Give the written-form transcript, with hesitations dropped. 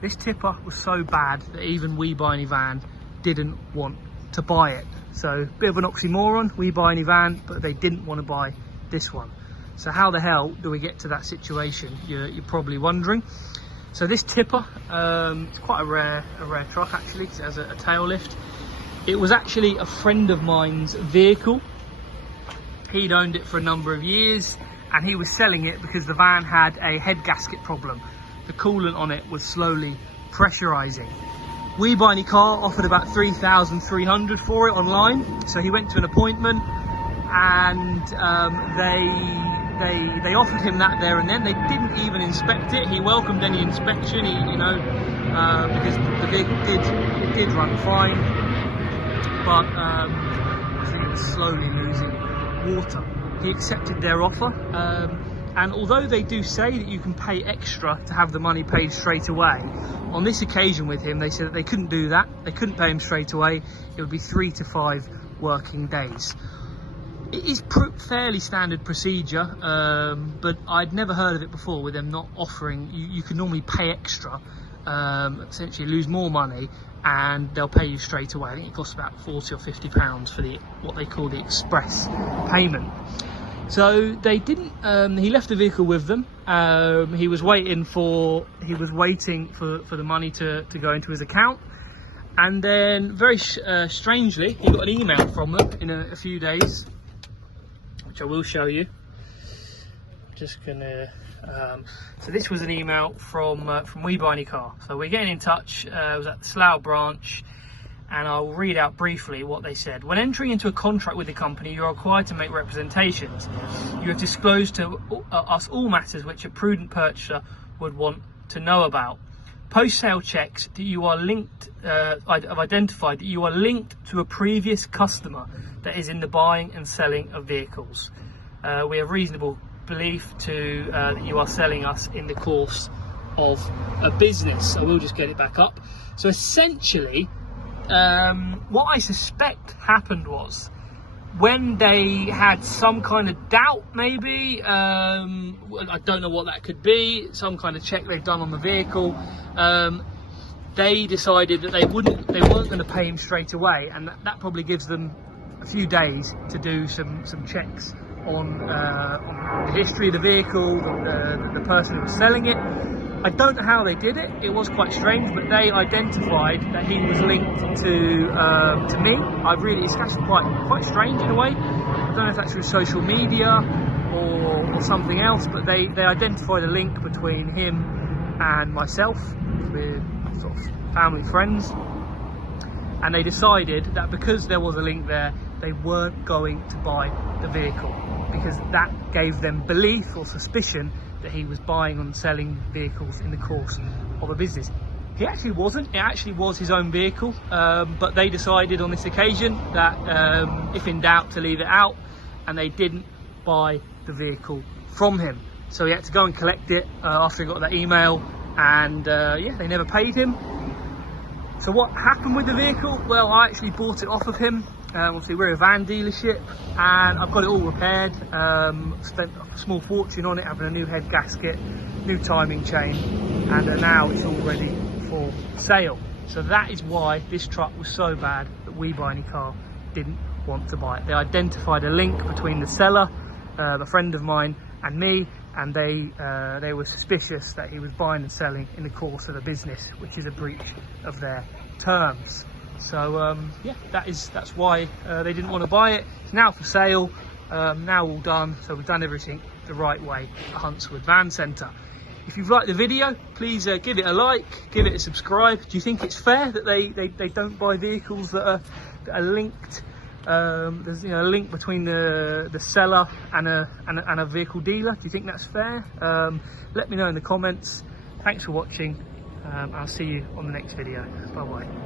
This tipper was so bad that even Webuyanyvan didn't want to buy it. So bit of an oxymoron, Webuyanyvan, but they didn't want to buy this one. So how the hell do we get to that situation? You're probably wondering. So this tipper, it's quite a rare truck actually, because it has a tail lift. It was actually a friend of mine's vehicle. He'd owned it for a number of years, and he was selling it because the van had a head gasket problem. The coolant on it was slowly pressurizing. Webuyanycar offered about 3,300 for it online, so he went to an appointment, and they offered him that there and then. They didn't even inspect it. He welcomed any inspection, because the vehicle did run fine, but I think it was slowly losing water. He accepted their offer, and although they do say that you can pay extra to have the money paid straight away, on this occasion with him they said that they couldn't do that. They couldn't pay him straight away. It would be 3 to 5 working days. It is fairly standard procedure, but I'd never heard of it before with them not offering. You can normally pay extra, essentially lose more money, and they'll pay you straight away. I think it costs about £40 or £50 for what they call the express payment. So they didn't. He left the vehicle with them. He was waiting for the money to go into his account, and then very strangely, he got an email from them in a few days, which I will show you. Just gonna. So this was an email from Webuyanycar. So we're getting in touch. It was at the Slough branch, and I'll read out briefly what they said. When entering into a contract with the company, you are required to make representations. You have disclosed to us all matters which a prudent purchaser would want to know about. Post-sale checks that you are linked. I've identified that you are linked to a previous customer that is in the buying and selling of vehicles. We have reasonable belief that you are selling us in the course of a business. So we'll just get it back up. So essentially, what I suspect happened was, when they had some kind of doubt, maybe, I don't know what that could be, some kind of check they've done on the vehicle, they decided that they weren't going to pay him straight away, and that probably gives them a few days to do some checks on the history of the vehicle, the person who was selling it. I don't know how they did it. It was quite strange, but they identified that he was linked to me. It's actually quite strange in a way. I don't know if that's through social media or something else, but they identified a link between him and myself. We're sort of family friends, and they decided that because there was a link there, they weren't going to buy the vehicle, because that gave them belief or suspicion that he was buying and selling vehicles in the course of a business. He actually wasn't. It actually was his own vehicle, but they decided on this occasion that if in doubt, to leave it out, and they didn't buy the vehicle from him. So he had to go and collect it after he got that email, and they never paid him. So what happened with the vehicle? Well, I actually bought it off of him. Obviously we're a van dealership, and I've got it all repaired. Spent a small fortune on it, having a new head gasket, new timing chain, and now it's all ready for sale. So that is why this truck was so bad that Webuyanycar didn't want to buy it. They identified a link between the seller, a friend of mine, and me, and they were suspicious that he was buying and selling in the course of a business, which is a breach of their terms. So that's why they didn't want to buy it. It's now for sale, now all done. So we've done everything the right way at Huntswood Van Centre. If you've liked the video, please give it a like, give it a subscribe. Do you think it's fair that they don't buy vehicles that are linked? There's a link between the seller and a vehicle dealer. Do you think that's fair? Let me know in the comments. Thanks for watching. I'll see you on the next video. Bye bye.